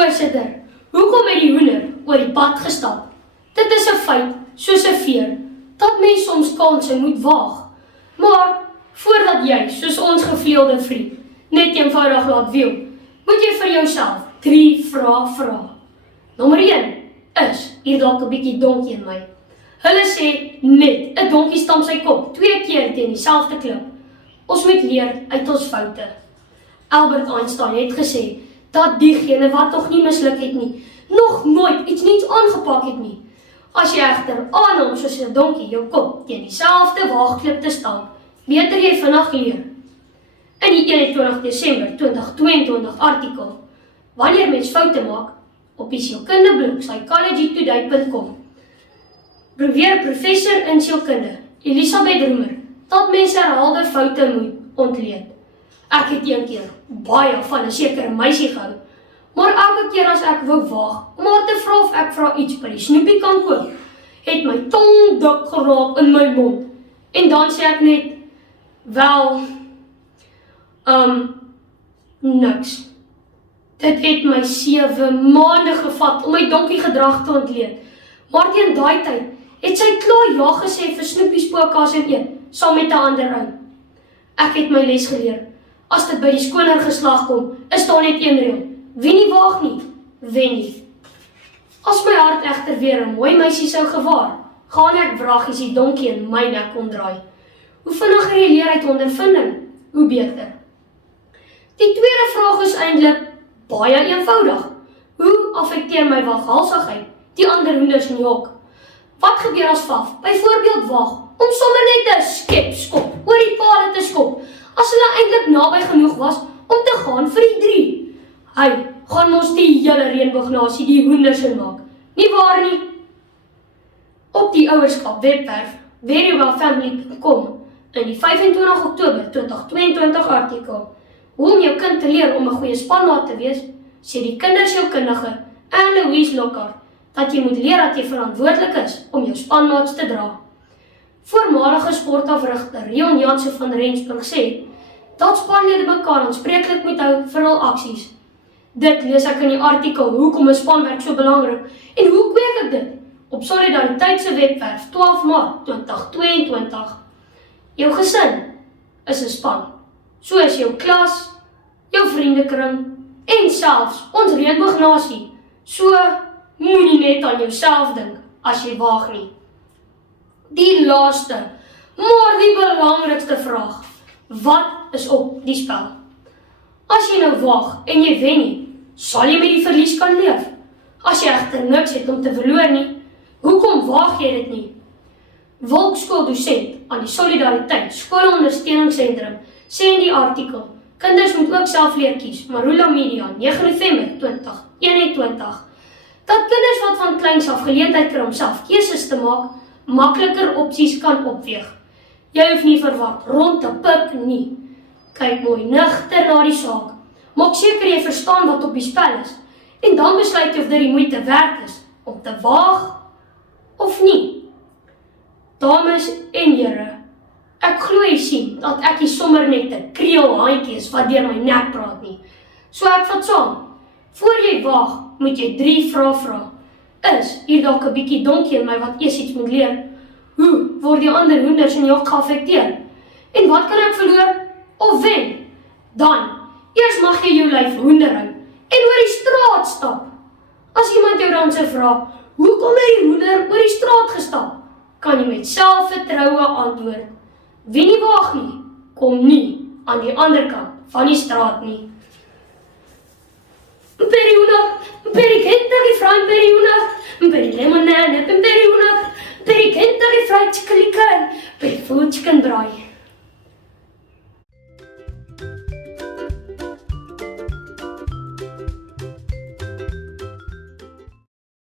Voorsitter, hoekom het die hoender oor die pad gestap? Dit is 'n feit, soos 'n veer, dat mens soms kanse moet waag. Maar, voordat jy, soos ons gevleelde vriend, net eenvoudig laat wiel, moet jy vir jouself 3 vrae vra. Nommer 1 is, hier dalk 'n bietjie donkie in my. Hulle sê net, 'n donkie stamp sy kop 2 keer teen dieselfde klip. Ons moet leer uit ons foute. Albert Einstein het gesê, dat diegene wat nog nie misluk het nie, nog nooit iets niets aangepak het nie. As jy egter aanhou soos 'n donkie jou kop teen dieselfde waagklip te stamp, beter jy vinnig leer. In die 21 Desember 2022 artikel, wanneer mens foute maak, op die sielkundeblok psychologytoday.com, beweer professor in sielkunde, Elisabeth Roemer, dat mens herhaalde foute moet ontleed. Ek het een keer baie van 'n sekere meisie gehou, maar elke keer as ek wou waag om haar te vra of ek vir iets by die snoepie kan koop, het my tong dik geraak in my mond. En dan sê ek net, wel, niks. Dit het my 7 maande gevat om my donkie gedrag te ontleed. Maar teen daai tyd het sy klaar ja gesê vir snoepie, spookkaas en eet, saam met 'n ander ou. Ek het my les geleer. As dit by die skoner geslag kom, is daar net een reël. Wie nie waag nie, wen nie. As my hart egter weer 'n mooi meisie sou gewaar, gaan ek wraggies die donkie in my nek omdraai. Hoe vinniger jy leer uit ondervinding, hoe beter. Die tweede vraag is eintlik baie eenvoudig. Hoe affekteer my waghalsigheid die ander hoenders in die hok? Wat gebeur as Faf byvoorbeeld wag om sommer net 'n skep-skop oor die palle te skop, as hulle eintlik naby genoeg was om te gaan vir die 3? Hy gaan mos die hele reënboognasie die hoenders inmaak, nie waar nie? Op die ouerskap webwerf verywellfamily.com in die 25 Oktober 2022 artikel, hoe om jou kind te leer om 'n goeie spanmaat te wees, sê die kindersielkundige Anne-Louise Lockhart dat jy moet leer dat jy verantwoordelik is om jou spanmaats te dra. Voormalige sportafrigter Rion Jansen van Rensburg sê dat spanlede mekaar aanspreeklik moet hou vir hul aksies. Dit lees ek in die artikel Hoekom is spanwerk so belangrik en hoe kweek ek dit op Solidariteit se webwerf 12 Maart 2022. Jou gesin is 'n span, soos jou klas, jou vriendekring en selfs ons reënboognasie. So moenie net aan jouself dink as jy waag nie. Die laaste, maar die belangrikste vraag, wat is op die spel? As jy nou waag en jy wen nie, sal jy met die verlies kan leef. As jy egter niks het om te verloor nie, hoekom waag jy dit nie? Wolkskooldosent aan die Solidariteit Skoolondersteuningssentrum sê in die artikel, kinders moet ook self leer kies, Marula Media, 9 November 2021, dat kinders wat van kleins af geleentheid kry om self keuses te maak, makliker opsies kan opweeg. Jy hoef nie verward rond te pik nie. Kyk mooi nugter na die saak. Maak seker jy verstaan wat op die spel is en dan besluit jy of dit die moeite werd is om te waag of nie. Dames en here, ek glo jy sien dat ek nie sommer net 'n kreelhandjie is wat deur my nek praat nie. So ek vat saam. Voor jy waag, moet jy 3 vrae vra. Is hier dalk 'n bietjie donkie in my wat eers iets moet leer? Hoe word die ander hoenders in die hok geaffekteer? En wat kan ek verloor of wen? Dan, eers mag jy jou lyf hoender hou en oor die straat stap. As iemand jou dan sou vra, hoekom het die hoender oor die straat gestap? Kan jy met selfvertroue antwoord, wie nie waag nie, kom nie aan die ander kant van die straat nie. Perikentari fried periuna, perilemonade, periuna, perikentari fried chicken, per food chicken braai.